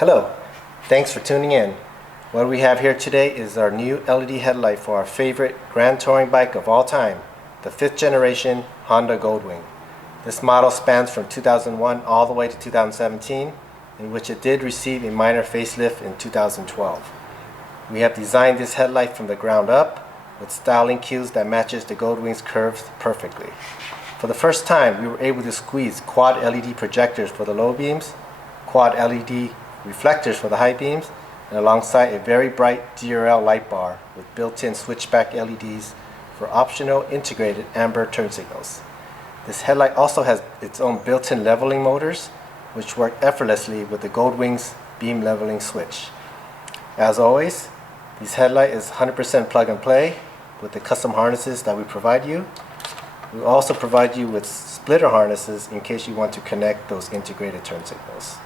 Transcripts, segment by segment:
Hello, thanks for tuning in. What we have here today is our new LED headlight for our favorite grand touring bike of all time, the 5th generation Honda Goldwing. This model spans from 2001 all the way to 2017, in which it did receive a minor facelift in 2012. We have designed this headlight from the ground up with styling cues that matches the Goldwing's curves perfectly. For the first time, we were able to squeeze quad LED projectors for the low beams, quad LED reflectors for the high beams, and alongside a very bright DRL light bar with built-in switchback LEDs for optional integrated amber turn signals. This headlight also has its own built-in leveling motors, which work effortlessly with the Goldwing's beam leveling switch. As always, this headlight is 100% plug and play with the custom harnesses that we provide you. We also provide you with splitter harnesses in case you want to connect those integrated turn signals.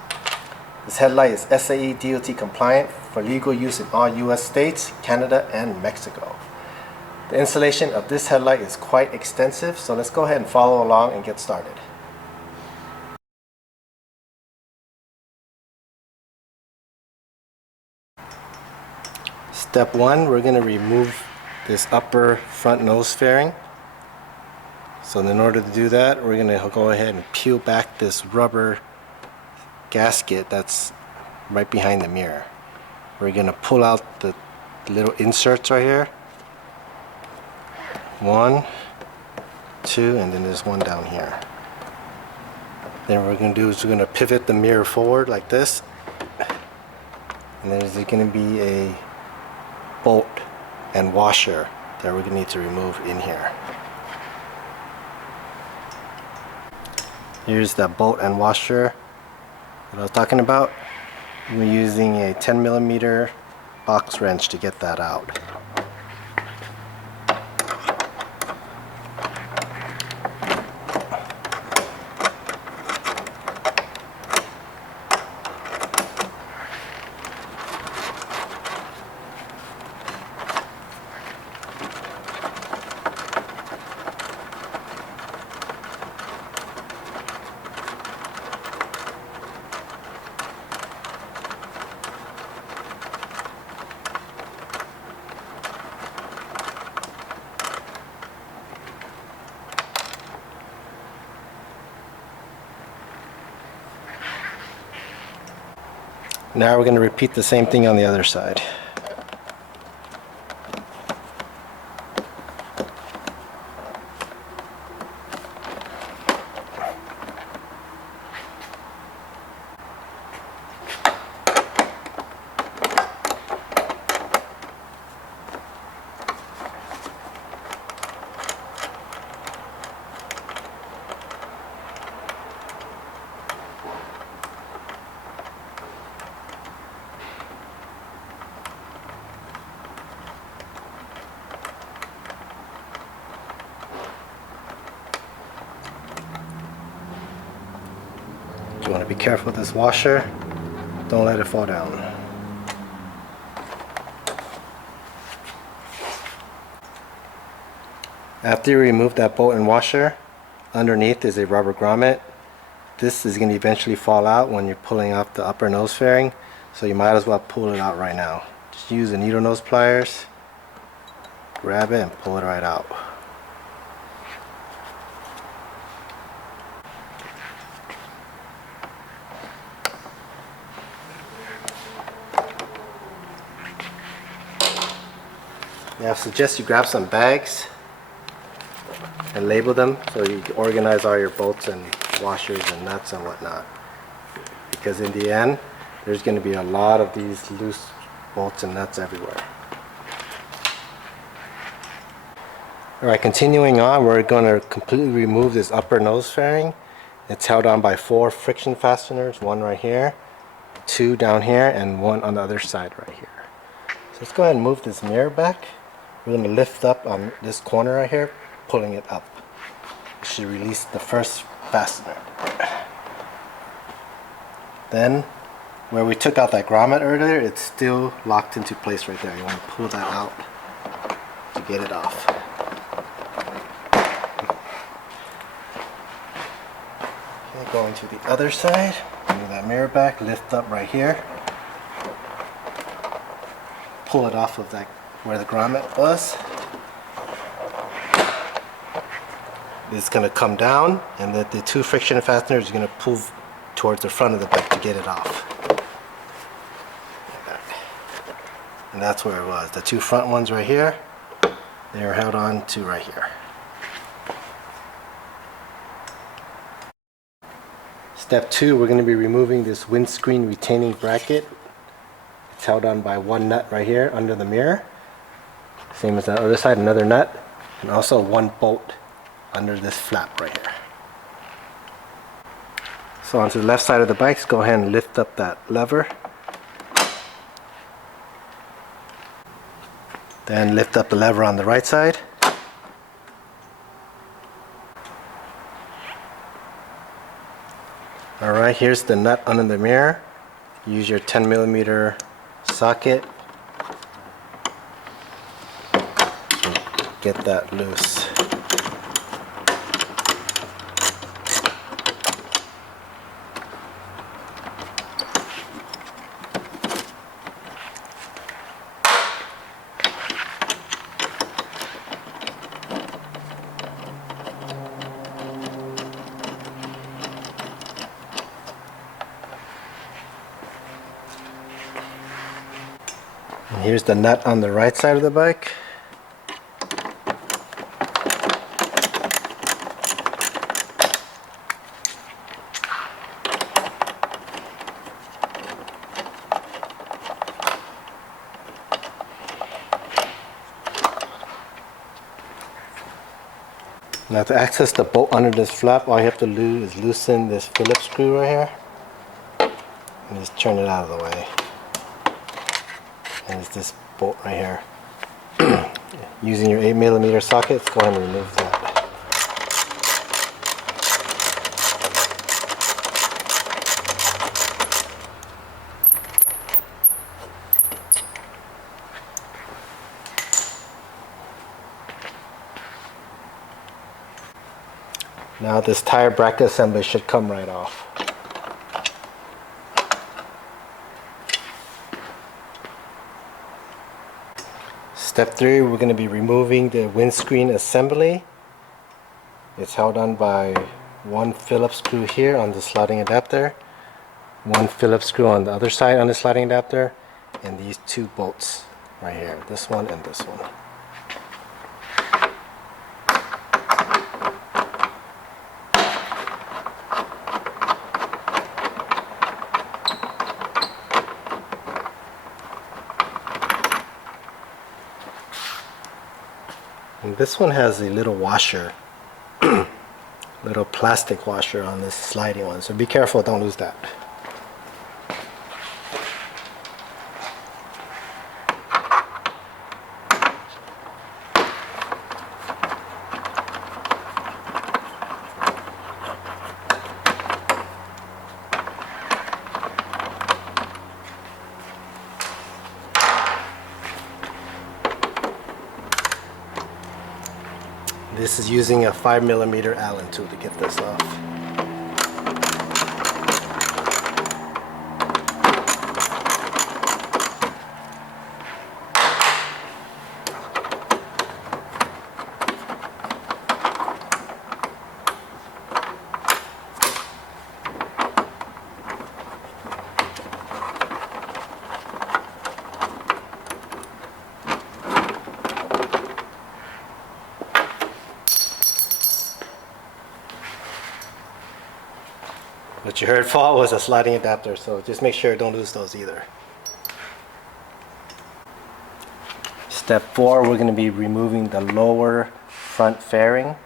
This headlight is SAE DOT compliant for legal use in all US states, Canada, and Mexico. The installation of this headlight is quite extensive, so let's go ahead and follow along and get started. Step 1, we're going to remove this upper front nose fairing. So in order to do that, we're going to go ahead and peel back this rubber gasket that's right behind the mirror. We're going to pull out the little inserts right here. 1, 2, and then there's one down here. Then what we're going to do is we're going to pivot the mirror forward like this. And there's going to be a bolt and washer that we're going to need to remove in here. Here's the bolt and washer that I was talking about. We're using a 10mm box wrench to get that out. Now we're going to repeat the same thing on the other side. You want to be careful with this washer. Don't let it fall down. After you remove that bolt and washer, underneath is a rubber grommet. This is going to eventually fall out when you're pulling off the upper nose fairing, so you might as well pull it out right now. Just use the needle nose pliers, grab it and pull it right out. Yeah, I suggest you grab some bags and label them so you can organize all your bolts and washers and nuts and whatnot. Because in the end, there's going to be a lot of these loose bolts and nuts everywhere. Alright, continuing on, we're going to completely remove this upper nose fairing. It's held on by 4 friction fasteners, one right here, 2 down here, and 1 on the other side right here. So let's go ahead and move this mirror back. We're going to lift up on this corner right here, pulling it up. It should release the first fastener. Then, where we took out that grommet earlier, it's still locked into place right there. You want to pull that out to get it off. Okay, going to the other side, move that mirror back, lift up right here. pull it off of that where the grommet was. It's going to come down, and the two friction fasteners are going to pull towards the front of the bike to get it off. Like that. And that's where it was. The two front ones right here, they are held on to right here. Step 2, we're going to be removing this windscreen retaining bracket. It's held on by one nut right here under the mirror. Same as the other side, another nut, and also one bolt under this flap right here. So onto the left side of the bike, go ahead and lift up that lever. Then lift up the lever on the right side. Alright, here's the nut under the mirror. Use your 10mm socket. Get that loose. And here's the nut on the right side of the bike. Now to access the bolt under this flap, all you have to do is loosen this Phillips screw right here and just turn it out of the way. And it's this bolt right here. Using your 8mm sockets, go ahead and remove that. Now this tire bracket assembly should come right off. Step 3, we're going to be removing the windscreen assembly. It's held on by one Phillips screw here on the sliding adapter, one Phillips screw on the other side on the sliding adapter, and these two bolts right here, this one and this one. And this one has a little washer, little plastic washer on this sliding one, so be careful, don't lose that. This is using a 5mm Allen tool to get this off. What you heard fall was a sliding adapter, so just make sure don't lose those either. Step 4, we're going to be removing the lower front fairing.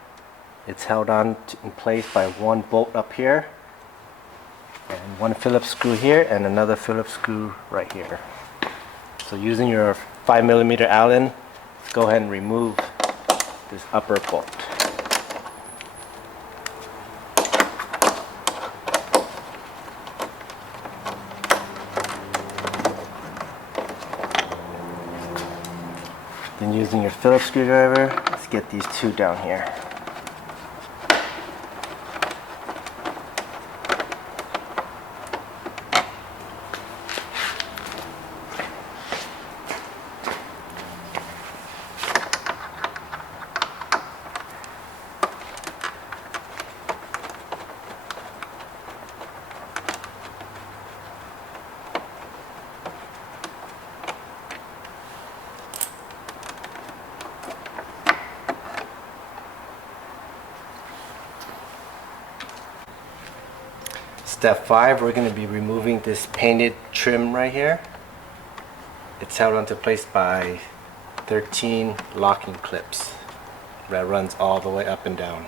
It's held on in place by one bolt up here, and one Phillips screw here, and another Phillips screw right here. So using your 5mm Allen, go ahead and remove this upper bolt. Then using your Phillips screwdriver, let's get these two down here. Step 5, we're going to be removing this painted trim right here. It's held onto place by 13 locking clips that runs all the way up and down.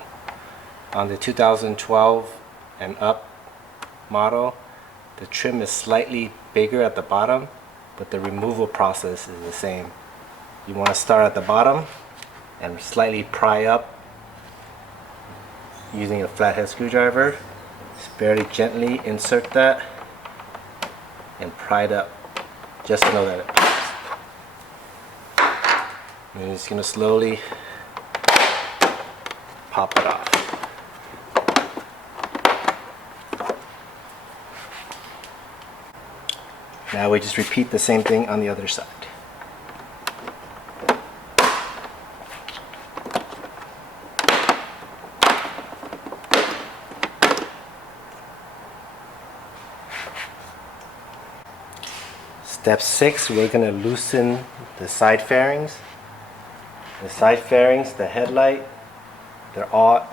On the 2012 and up model, the trim is slightly bigger at the bottom, but the removal process is the same. You want to start at the bottom and slightly pry up using a flathead screwdriver. Just very gently insert that and pry it up just to know that it pops. And you're just going to slowly pop it off. Now we just repeat the same thing on the other side. Step 6, we're going to loosen the side fairings. The side fairings, the headlight, they're all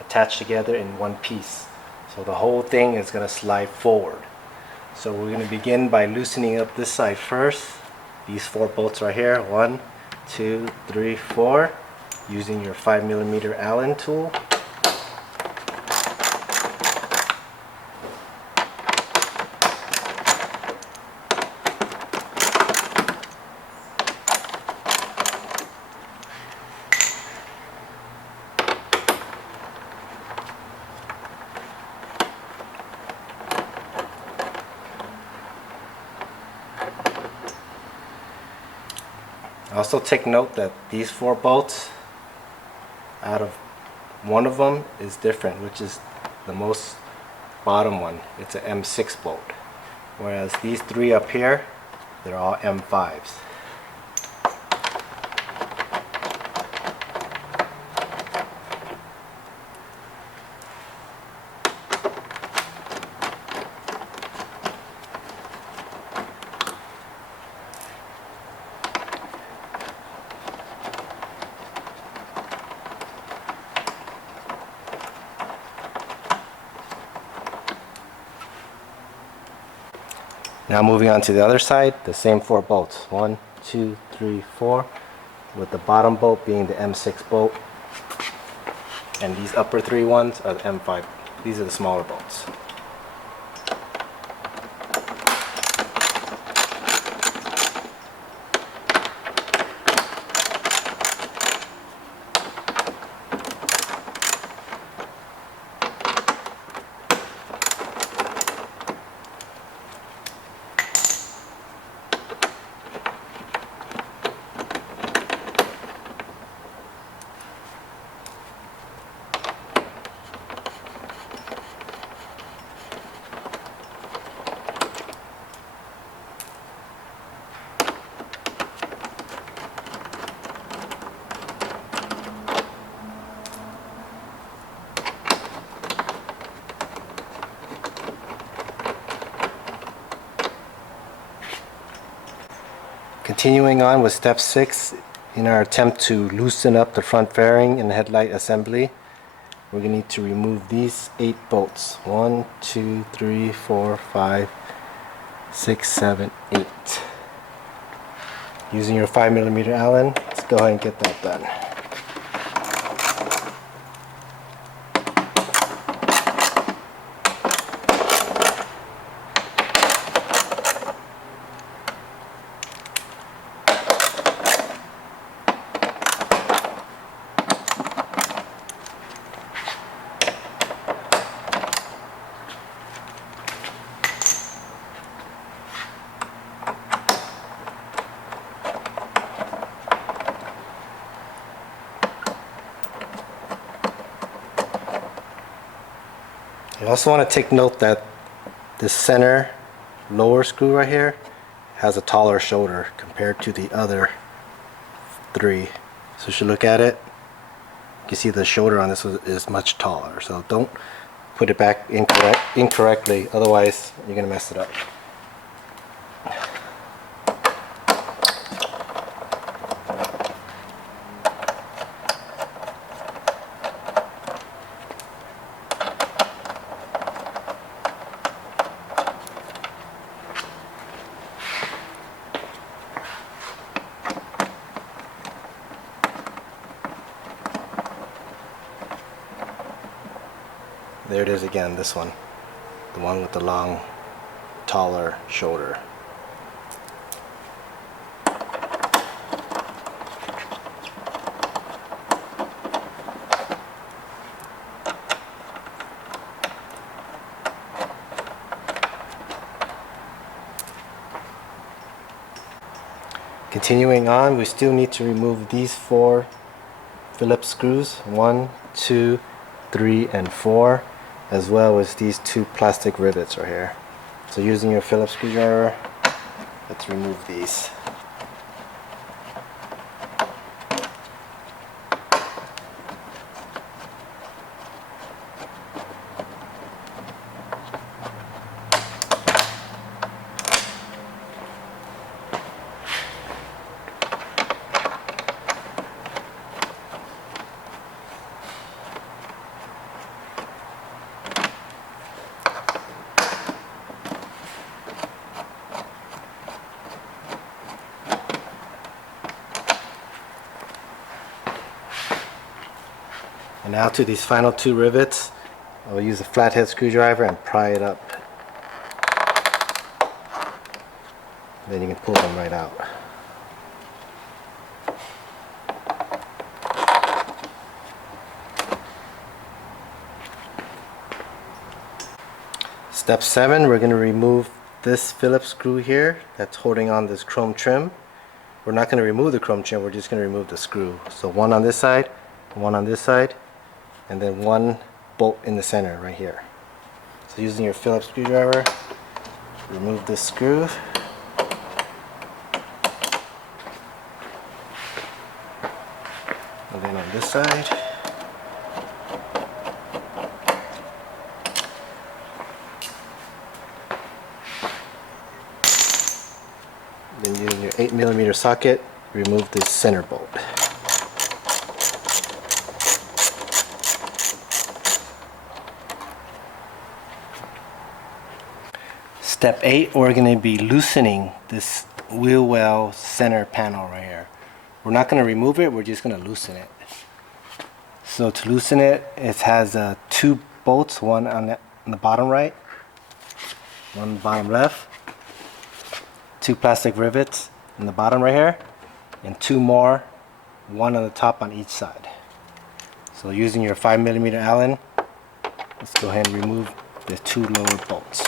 attached together in one piece. So the whole thing is going to slide forward. So we're going to begin by loosening up this side first. These 4 bolts right here, 1, 2, 3, 4, using your 5mm Allen tool. Also take note that these 4 bolts, out of one of them is different, which is the most bottom one. It's an M6 bolt, whereas these 3 up here, they're all M5s. Now moving on to the other side, the same 4 bolts. 1, 2, 3, 4, with the bottom bolt being the M6 bolt, and these upper 3 ones are the M5. These are the smaller bolts. Continuing on with step 6, in our attempt to loosen up the front fairing and headlight assembly, we're going to need to remove these 8 bolts. 1, 2, 3, 4, 5, 6, 7, 8. Using your 5mm Allen, let's go ahead and get that done. You also want to take note that this center lower screw right here has a taller shoulder compared to the other 3. So you should look at it. You can see the shoulder on this is much taller. So don't put it back incorrectly, otherwise you're going to mess it up. There it is again, this one. The one with the long, taller shoulder. Continuing on, we still need to remove these 4 Phillips screws, 1, 2, 3, and 4, as well as these 2 plastic rivets right here. So using your Phillips screwdriver, let's remove these. And now to these final 2 rivets, I'll use a flathead screwdriver and pry it up. Then you can pull them right out. Step 7, we're going to remove this Phillips screw here that's holding on this chrome trim. We're not going to remove the chrome trim, we're just going to remove the screw. So one on this side, one on this side, and then 1 bolt in the center right here. So using your Phillips screwdriver, remove this screw. And then on this side. Then using your 8mm socket, remove this center bolt. Step 8, we're going to be loosening this wheel well center panel right here. We're not going to remove it, we're just going to loosen it. So to loosen it, it has 2 bolts, one on the bottom right, one on the bottom left, 2 plastic rivets in the bottom right here, and 2 more, one on the top on each side. So using your 5mm Allen, let's go ahead and remove the 2 lower bolts.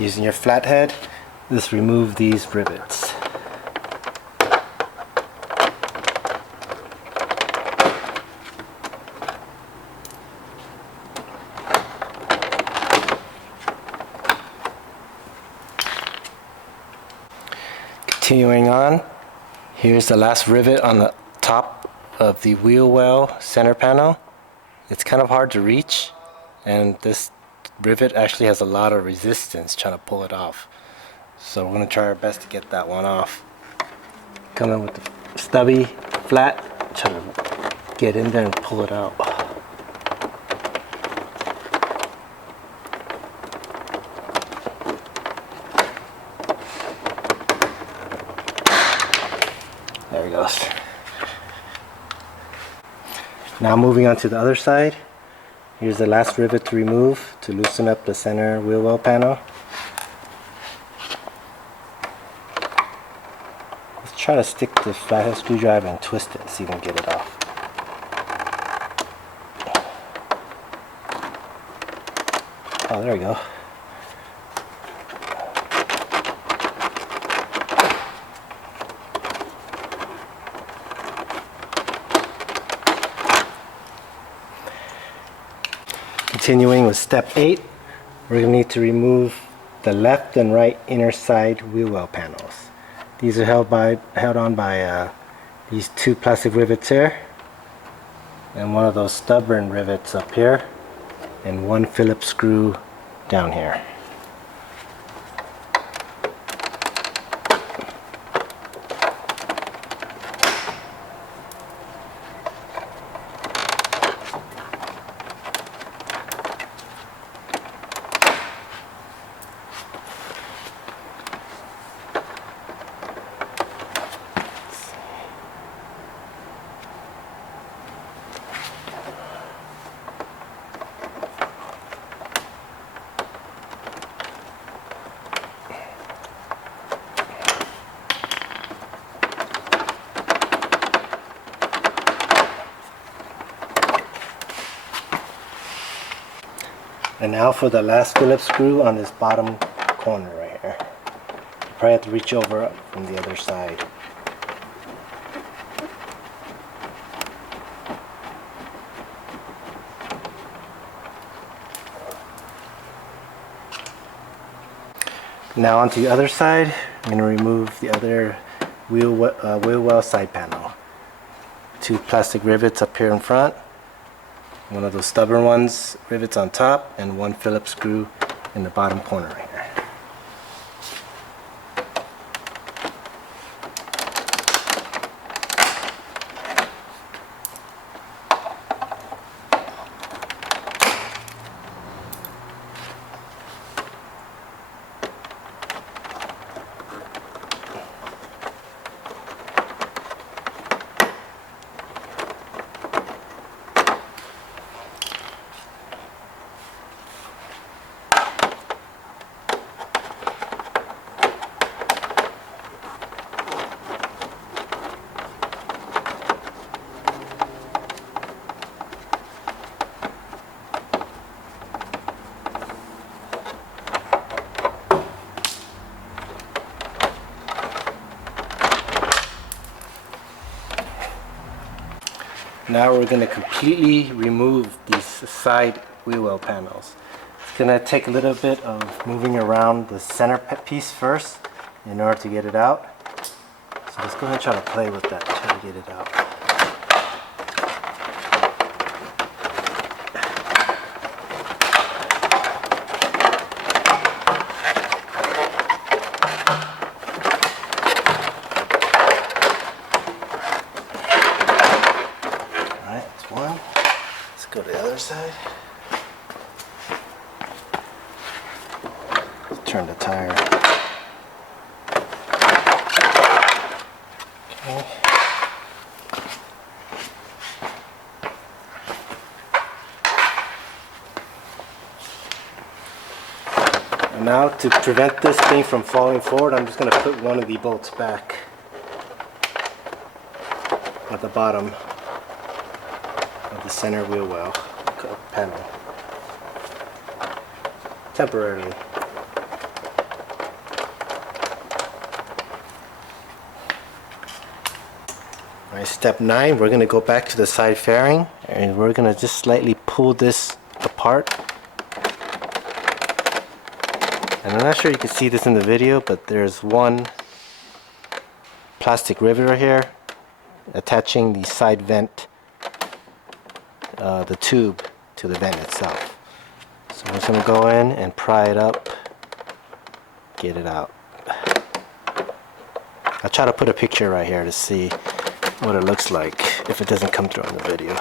Using your flathead, just remove these rivets. Continuing on, here's the last rivet on the top of the wheel well center panel. It's kind of hard to reach, and this rivet actually has a lot of resistance trying to pull it off. So we're going to try our best to get that one off. Come in with the stubby flat, try to get in there and pull it out. There it goes. Now moving on to the other side. Here's the last rivet to remove to loosen up the center wheel well panel. Let's try to stick the flathead screwdriver and twist it and see if we can get it off. Oh, there we go. Continuing with step 8, we're going to need to remove the left and right inner side wheel well panels. These are held on by these two plastic rivets here, and one of those stubborn rivets up here, and one Phillips screw down here. And now for the last Phillips screw on this bottom corner right here. You probably have to reach over from the other side. Now onto the other side, I'm going to remove the other wheel well side panel. Two plastic rivets up here in front. One of those stubborn ones, rivets on top, and one Phillips screw in the bottom corner right here. Now we're going to completely remove these side wheel well panels. It's going to take a little bit of moving around the center piece first in order to get it out. So let's go ahead and try to play with that, try to get it out. Go to the other side. Turn the tire. Okay. And now to prevent this thing from falling forward, I'm just going to put one of the bolts back at the bottom of the center wheel well panel temporarily. Alright, step 9, we're going to go back to the side fairing and we're going to just slightly pull this apart. And I'm not sure you can see this in the video, but there's one plastic rivet right here attaching the side vent, the tube, to the vent itself. So we're just going to go in and pry it up, get it out. I'll try to put a picture right here to see what it looks like if it doesn't come through on the video.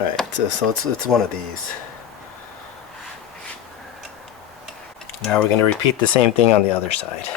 Alright, so it's one of these. Now we're going to repeat the same thing on the other side.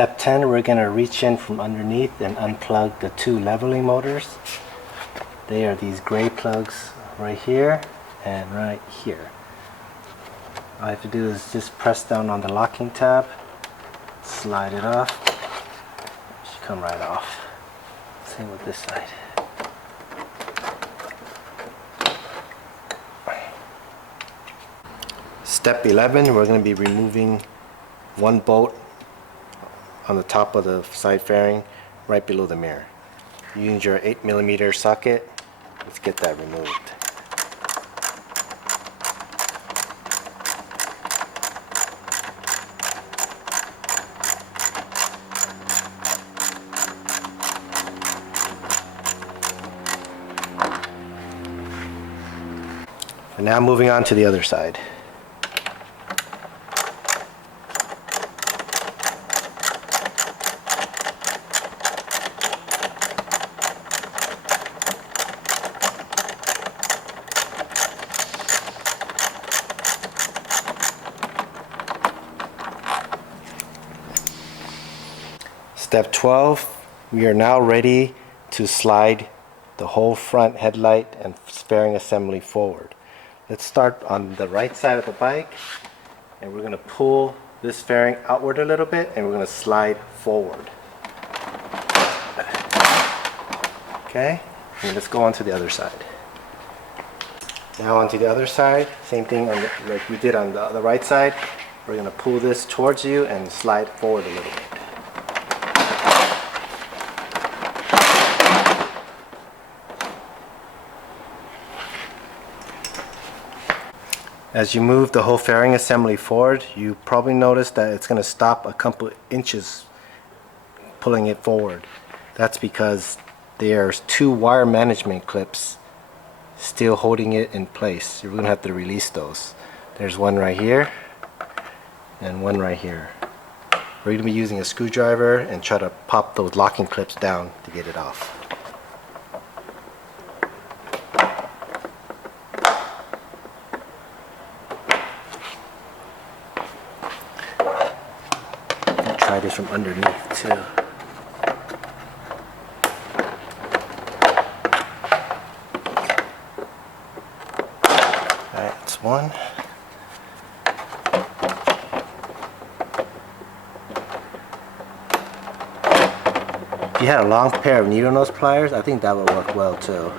Step 10, we're going to reach in from underneath and unplug the two leveling motors. They are these gray plugs right here and right here. All I have to do is just press down on the locking tab, slide it off. It should come right off. Same with this side. Step 11, we're going to be removing one bolt on the top of the side fairing right below the mirror. Use your 8mm socket. Let's get that removed. And now moving on to the other side. Step 12, we are now ready to slide the whole front headlight and fairing assembly forward. Let's start on the right side of the bike, and we're going to pull this fairing outward a little bit and we're going to slide forward. Okay, and let's go on to the other side. Now onto the other side, same thing like we did on the right side. We're going to pull this towards you and slide forward a little bit. As you move the whole fairing assembly forward, you probably notice that it's going to stop a couple inches pulling it forward. That's because there's two wire management clips still holding it in place. You're going to have to release those. There's one right here and one right here. We're going to be using a screwdriver and try to pop those locking clips down to get it off. Try this from underneath too. Alright, that's one. If you had a long pair of needle nose pliers, I think that would work well too.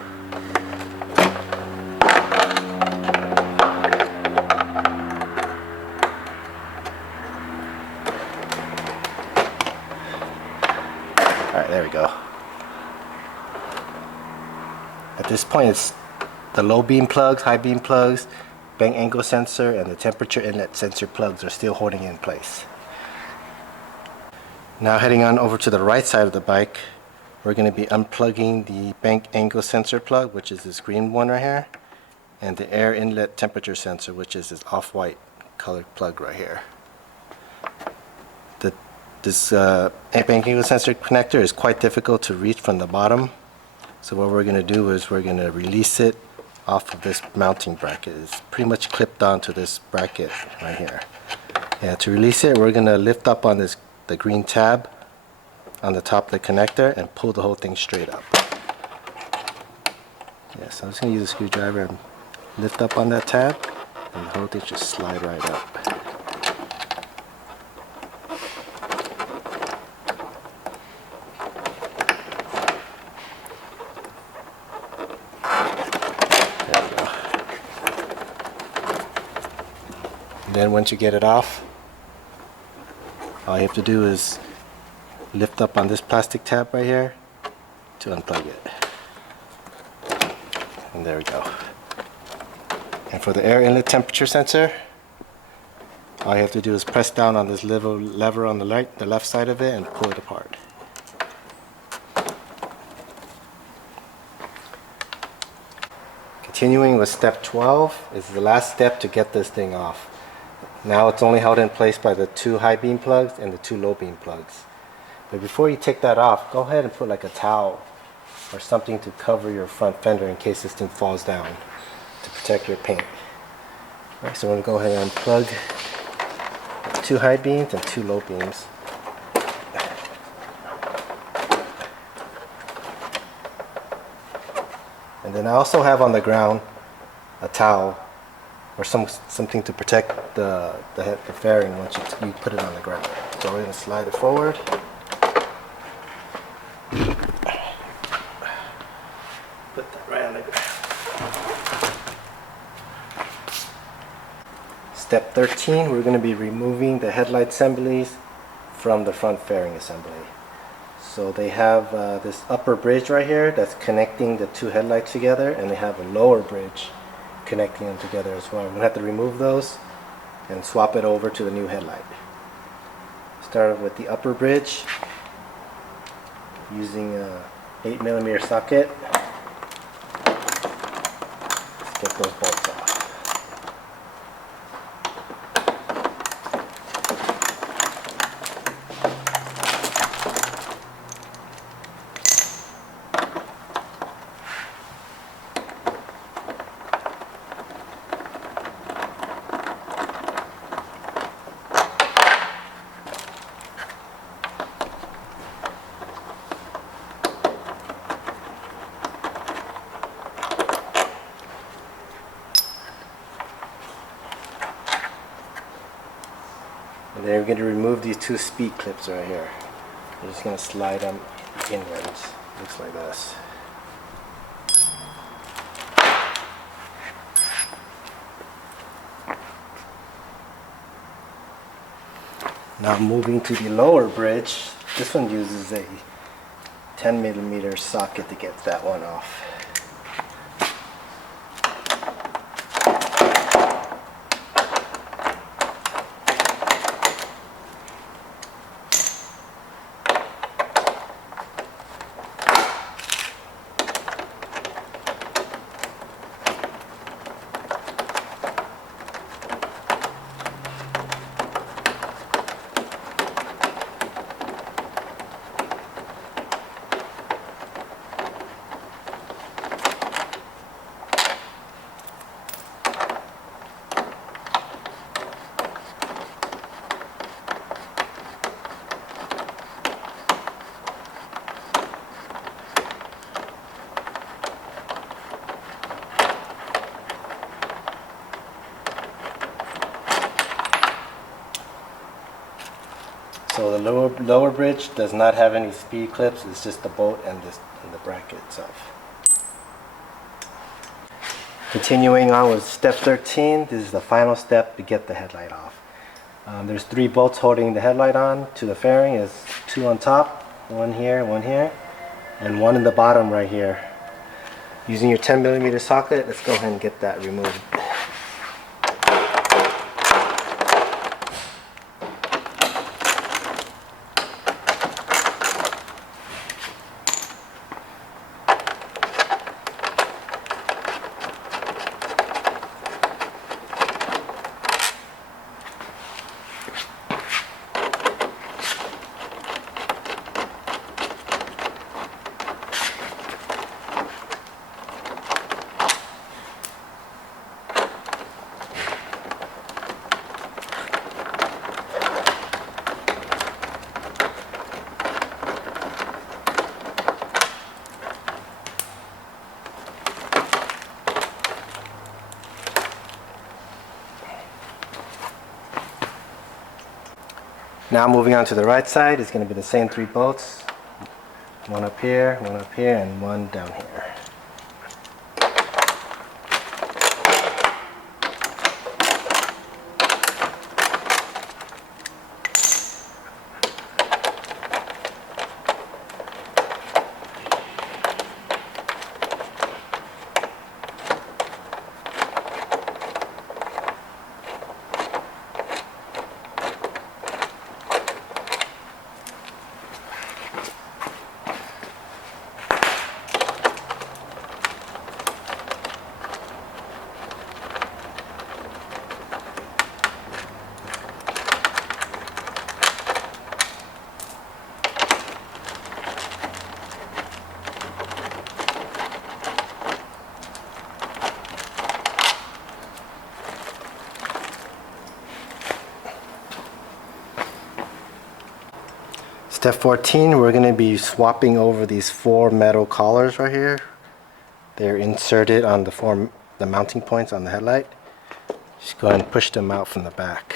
Alright, there we go. At this point, it's the low beam plugs, high beam plugs, bang angle sensor, and the temperature inlet sensor plugs are still holding it in place. Now heading on over to the right side of the bike, we're going to be unplugging the bang angle sensor plug, which is this green one right here, and the air inlet temperature sensor, which is this off-white colored plug right here. This bang angle sensor connector is quite difficult to reach from the bottom. So what we're going to do is we're going to release it off of this mounting bracket. It's pretty much clipped onto this bracket right here. And to release it, we're going to lift up on the green tab on the top of the connector and pull the whole thing straight up. Yeah, so I'm just going to use a screwdriver and lift up on that tab, and the whole thing just slide right up. Then once you get it off, all you have to do is lift up on this plastic tab right here to unplug it. And there we go. And for the air inlet temperature sensor, all you have to do is press down on this little lever on the left side of it and pull it apart. Continuing with step 12 is the last step to get this thing off. Now it's only held in place by the two high beam plugs and the two low beam plugs. But before you take that off, go ahead and put like a towel or something to cover your front fender in case this thing falls down to protect your paint. Alright, so I'm going to go ahead and unplug two high beams and two low beams. And then I also have on the ground a towel or something to protect the fairing once you put it on the ground. So we're going to slide it forward. Put that right on the ground. Step 13, we're going to be removing the headlight assemblies from the front fairing assembly. So they have this upper bridge right here that's connecting the two headlights together, and they have a lower bridge connecting them together as well. We're going to have to remove those and swap it over to the new headlight. Start with the upper bridge using a 8mm socket. Let's get those bolts off. And then we're going to remove these two speed clips right here. We're just going to slide them inwards. Looks like this. Now moving to the lower bridge, this one uses a 10mm socket to get that one off. So the lower bridge does not have any speed clips. It's just the bolt and the bracket itself. Continuing on with step 13, this is the final step to get the headlight off. There's 3 bolts holding the headlight on to the fairing. There's 2 on top, one here, and one in the bottom right here. Using your 10mm socket, let's go ahead and get that removed. Now moving on to the right side, it's going to be the same 3 bolts. One up here, and one down here. Step 14, we're going to be swapping over these 4 metal collars right here. They're inserted on the mounting points on the headlight. Just go ahead and push them out from the back.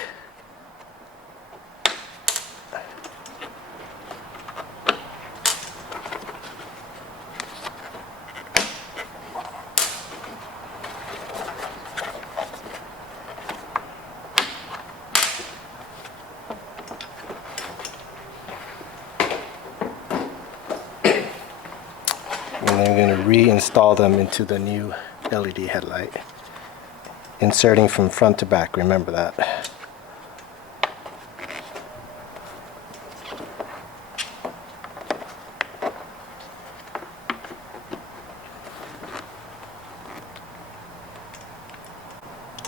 And then we're going to reinstall them into the new LED headlight. Inserting from front to back, remember that.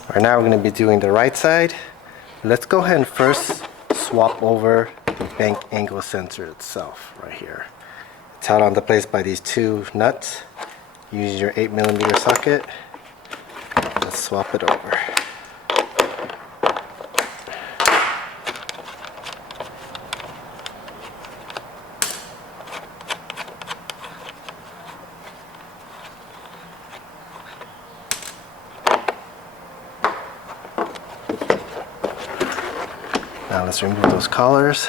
Right now we're going to be doing the right side. Let's go ahead and first swap over the bank angle sensor itself right here. It's held onto place by these two nuts. Use your 8mm socket. Let's swap it over. Now let's remove those collars.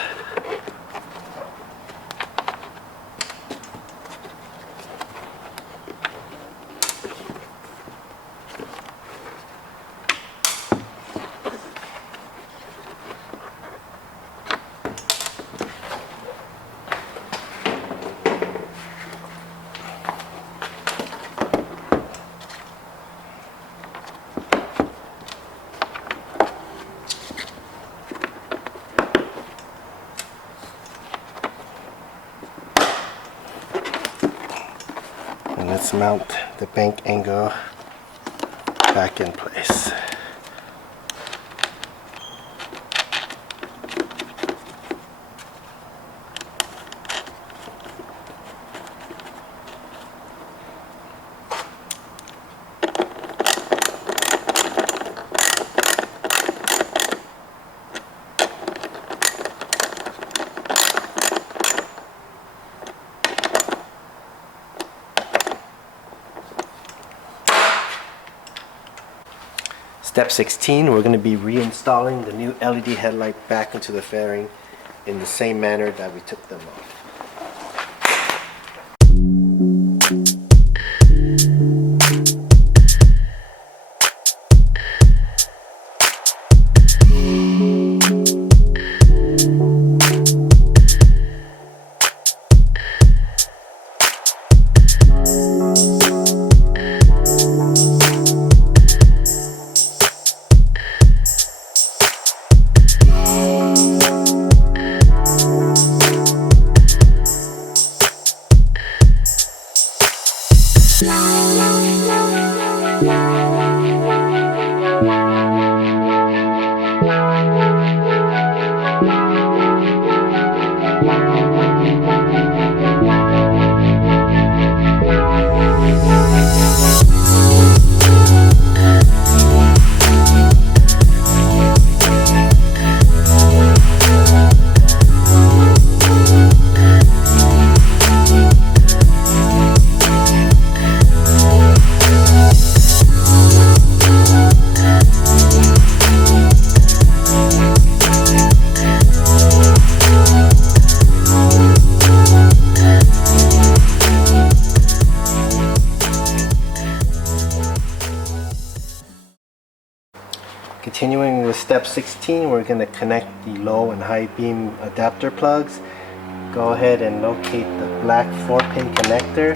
And let's mount the bank angle back in place. Step 16, we're going to be reinstalling the new LED headlight back into the fairing in the same manner that we took them off. Continuing with step 16, we're going to connect the low and high beam adapter plugs. Go ahead and locate the black 4-pin connector.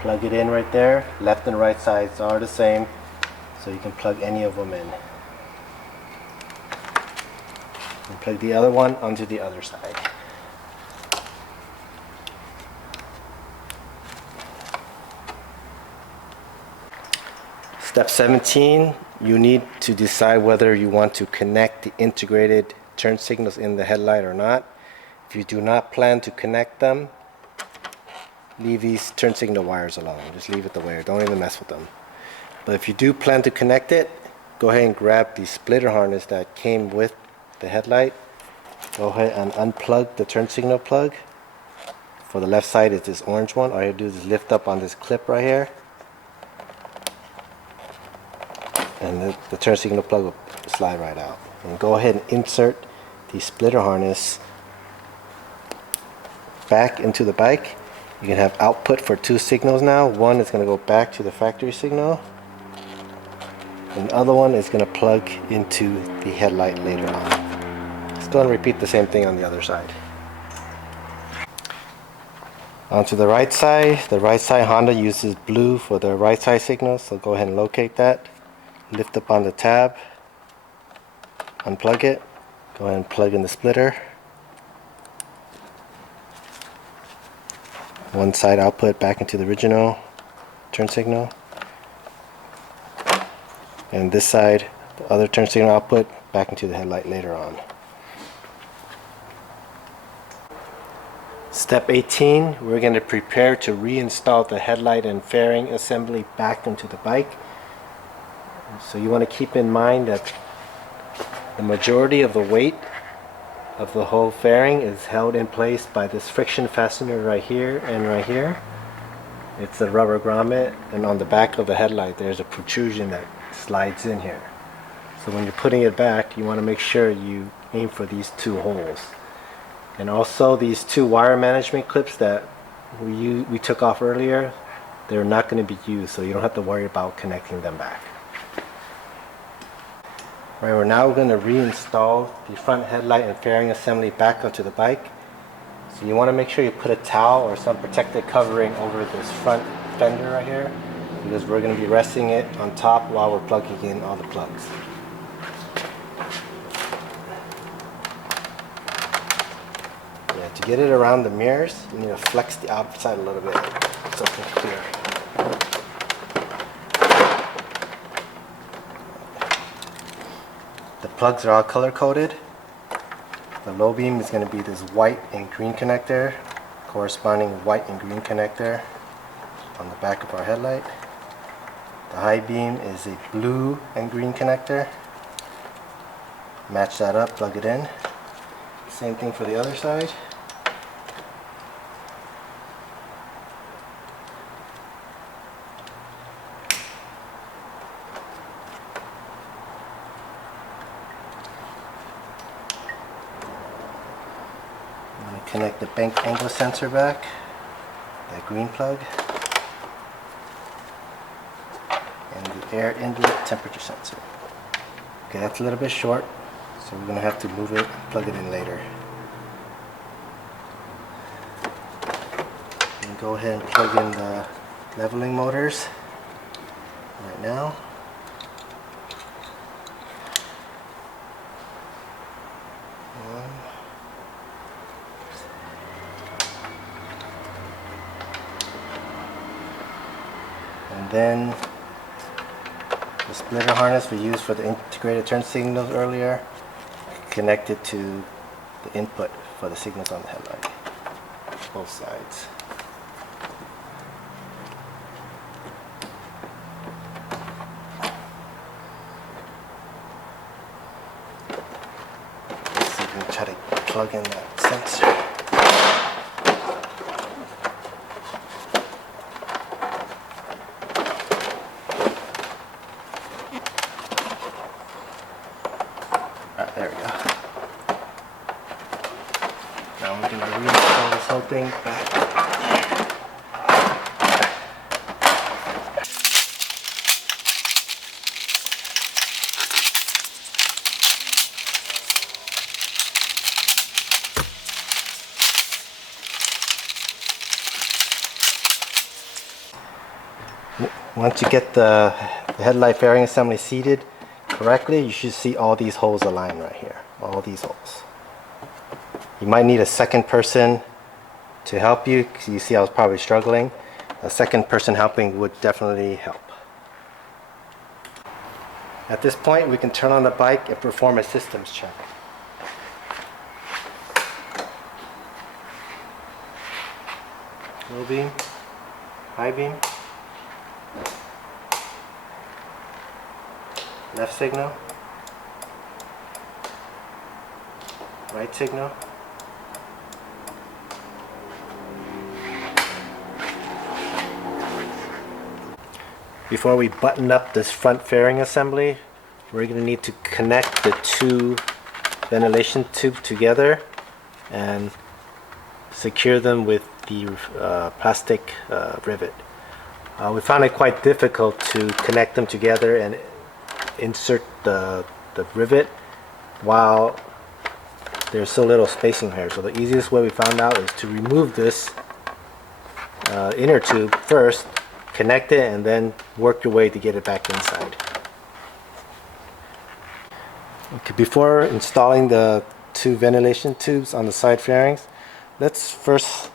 Plug it in right there. Left and right sides are the same, so you can plug any of them in. And plug the other one onto the other side. Step 17, you need to decide whether you want to connect the integrated turn signals in the headlight or not. If you do not plan to connect them, leave these turn signal wires alone. Just leave it the way, don't even mess with them. But if you do plan to connect it, go ahead and grab the splitter harness that came with the headlight. Go ahead and unplug the turn signal plug. For the left side, it's this orange one. All you do is lift up on this clip right here, and the turn signal plug will slide right out. And go ahead and insert the splitter harness back into the bike. You can have output for two signals now. One is going to go back to the factory signal, and the other one is going to plug into the headlight later on. Let's go and repeat the same thing on the other side. Onto the right side. The right side, Honda uses blue for the right side signal, so go ahead and locate that. Lift up on the tab, unplug it, go ahead and plug in the splitter. One side output back into the original turn signal, and this side, the other turn signal output, back into the headlight later on. Step 18, we're going to prepare to reinstall the headlight and fairing assembly back into the bike. So you want to keep in mind that the majority of the weight of the whole fairing is held in place by this friction fastener right here and right here. It's a rubber grommet, and on the back of the headlight there's a protrusion that slides in here. So when you're putting it back, you want to make sure you aim for these two holes. And also these two wire management clips that we took off earlier, they're not going to be used, so you don't have to worry about connecting them back. Right, we're now going to reinstall the front headlight and fairing assembly back onto the bike. So you want to make sure you put a towel or some protective covering over this front fender right here, because we're going to be resting it on top while we're plugging in all the plugs. Yeah, to get it around the mirrors, you need to flex the outside a little bit so it's clear. The plugs are all color coded. The low beam is going to be this white and green connector, corresponding white and green connector on the back of our headlight. The high beam is a blue and green connector. Match that up, plug it in. Same thing for the other side. Connect the bank angle sensor back, that green plug, and the air inlet temperature sensor. Okay, that's a little bit short, so we're going to have to move it and plug it in later. And go ahead and plug in the leveling motors right now. And then the splitter harness we used for the integrated turn signals earlier, connected to the input for the signals on the headlight, both sides. Let's see if we can try to plug in that sensor. There we go. Now we're going to reinstall this whole thing back. Once you get the headlight fairing assembly seated correctly, you should see all these holes aligned right here, all these holes. You might need a second person to help you, because you see I was probably struggling. A second person helping would definitely help. At this point, we can turn on the bike and perform a systems check. Low beam, high beam, left signal, right signal, Before we button up this front fairing assembly, we're going to need to connect the two ventilation tubes together and secure them with the plastic rivet. We found it quite difficult to connect them together and insert the rivet while there's so little spacing here. So the easiest way we found out is to remove this inner tube first, connect it, and then work your way to get it back inside. Okay, before installing the two ventilation tubes on the side fairings, let's first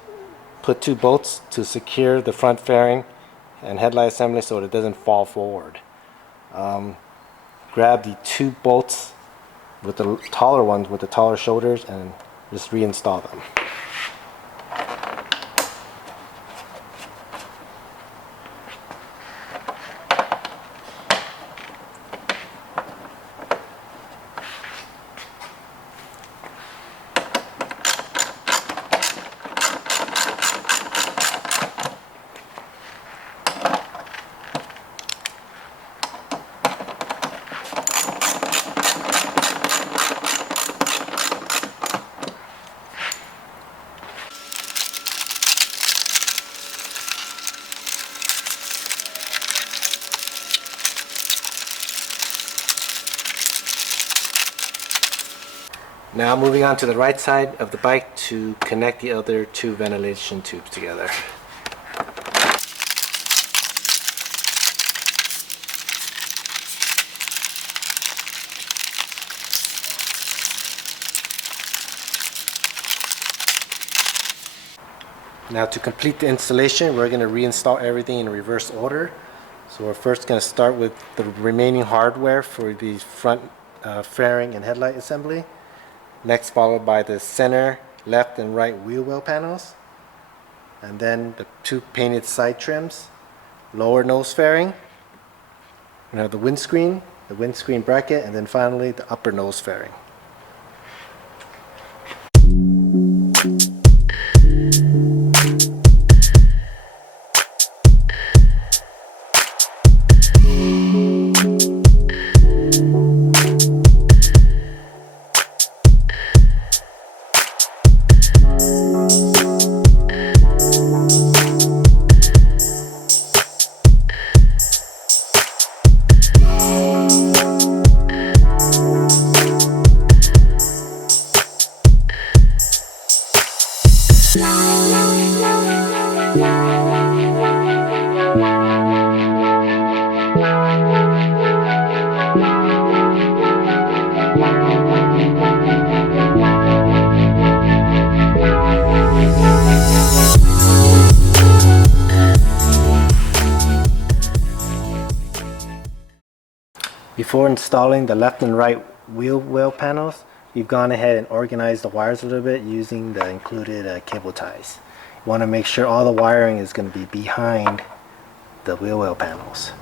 put two bolts to secure the front fairing and headlight assembly so it doesn't fall forward. Grab the two bolts with the taller ones with the taller shoulders and just reinstall them. Now moving on to the right side of the bike to connect the other two ventilation tubes together. Now to complete the installation, we're going to reinstall everything in reverse order. So we're first going to start with the remaining hardware for the front fairing and headlight assembly. Next followed by the center, left and right wheel well panels, and then the two painted side trims, lower nose fairing, the windscreen bracket, and then finally the upper nose fairing. Before installing the left and right wheel well panels, we've gone ahead and organized the wires a little bit using the included cable ties. You want to make sure all the wiring is going to be behind the wheel well panels.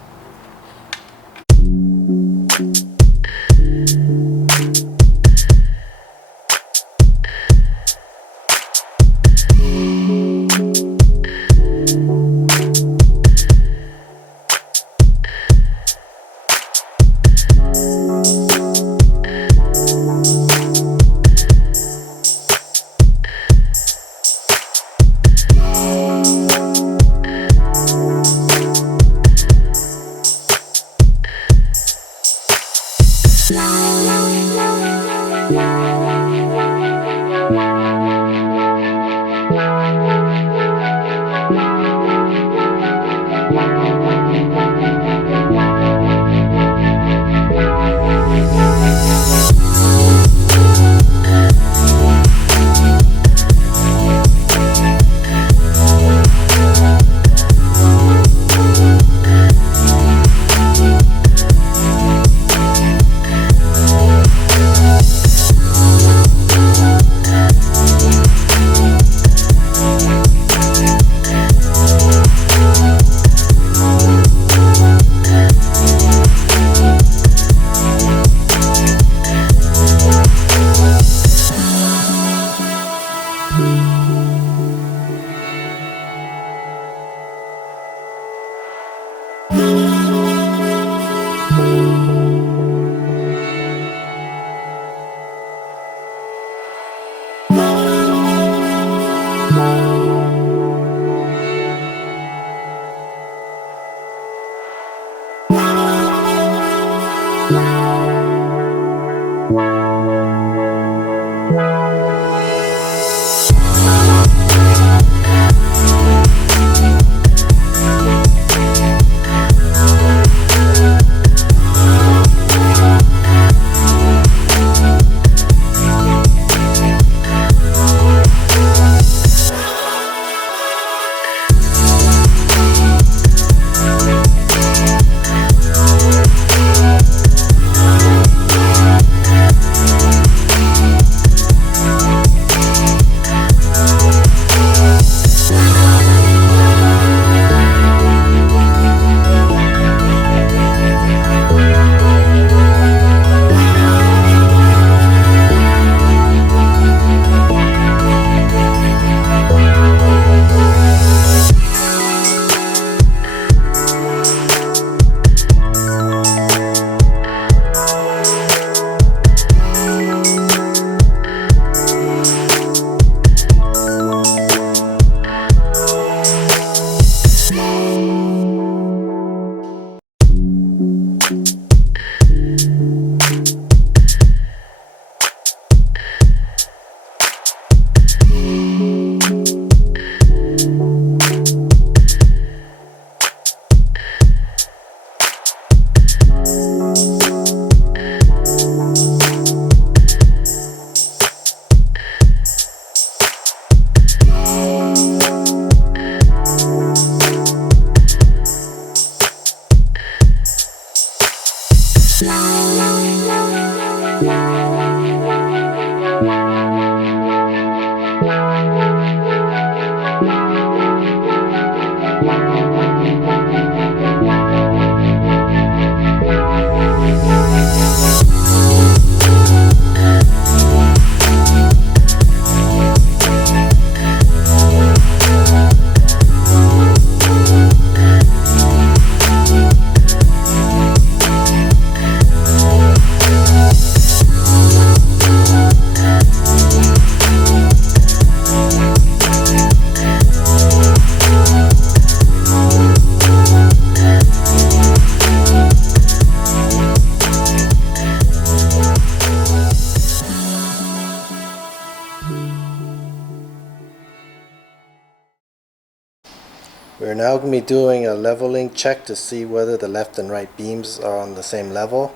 We're now going to be doing a leveling check to see whether the left and right beams are on the same level.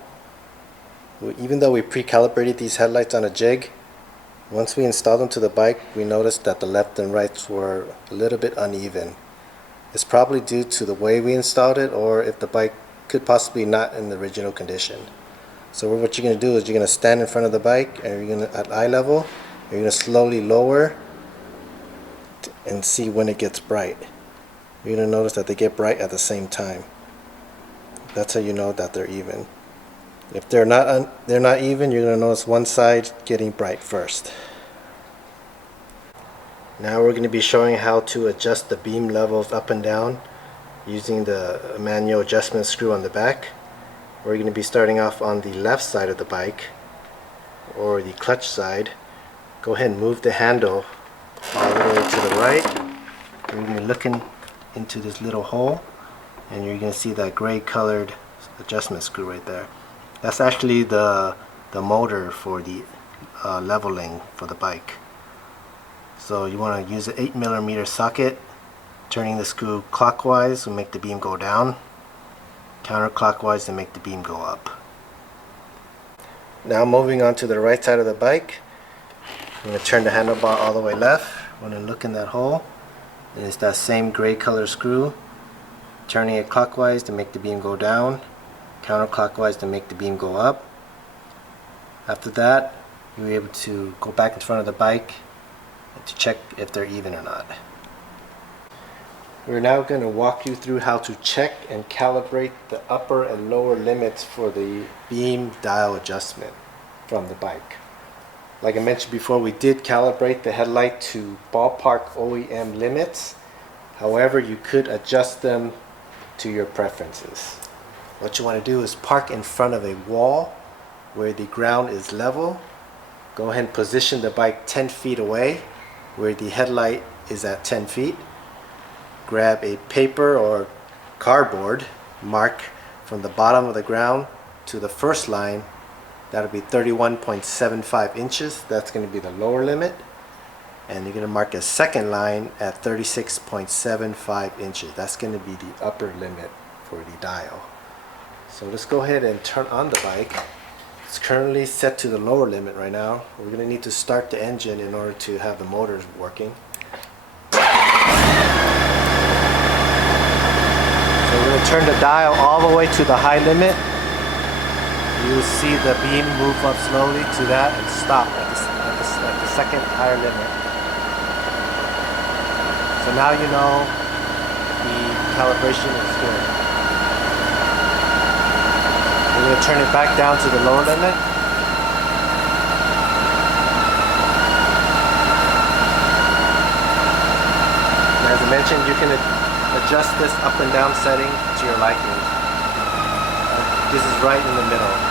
Even though we pre-calibrated these headlights on a jig, once we installed them to the bike, we noticed that the left and rights were a little bit uneven. It's probably due to the way we installed it, or if the bike could possibly not in the original condition. So what you're going to do is you're going to stand in front of the bike, and you're going to, at eye level, you're going to slowly lower and see when it gets bright. You're going to notice that they get bright at the same time. That's how you know that they're even. If they're not even, you're going to notice one side getting bright first. Now we're going to be showing how to adjust the beam levels up and down using the manual adjustment screw on the back. We're going to be starting off on the left side of the bike, or the clutch side. Go ahead and move the handle all the way to the right. We're going to be looking into this little hole, and you're going to see that gray colored adjustment screw right there. That's actually the motor for the leveling for the bike. So you want to use an 8mm socket. Turning the screw clockwise will make the beam go down, counterclockwise to make the beam go up. Now moving on to the right side of the bike, I'm going to turn the handlebar all the way left. I'm going to look in that hole, and it's that same gray color screw. Turning it clockwise to make the beam go down, counterclockwise to make the beam go up. After that, you'll be able to go back in front of the bike to check if they're even or not. We're now going to walk you through how to check and calibrate the upper and lower limits for the beam dial adjustment from the bike. Like I mentioned before, we did calibrate the headlight to ballpark OEM limits. However, you could adjust them to your preferences. What you want to do is park in front of a wall where the ground is level. Go ahead and position the bike 10 feet away where the headlight is at 10 feet. Grab a paper or cardboard, mark from the bottom of the ground to the first line. That'll be 31.75 inches. That's going to be the lower limit. And you're going to mark a second line at 36.75 inches. That's going to be the upper limit for the dial. So let's go ahead and turn on the bike. It's currently set to the lower limit right now. We're going to need to start the engine in order to have the motors working. So we're going to turn the dial all the way to the high limit. You'll see the beam move up slowly to that and stop at the second higher limit. So now you know the calibration is good. We're going to turn it back down to the lower limit. And as I mentioned, you can adjust this up and down setting to your liking. This is right in the middle.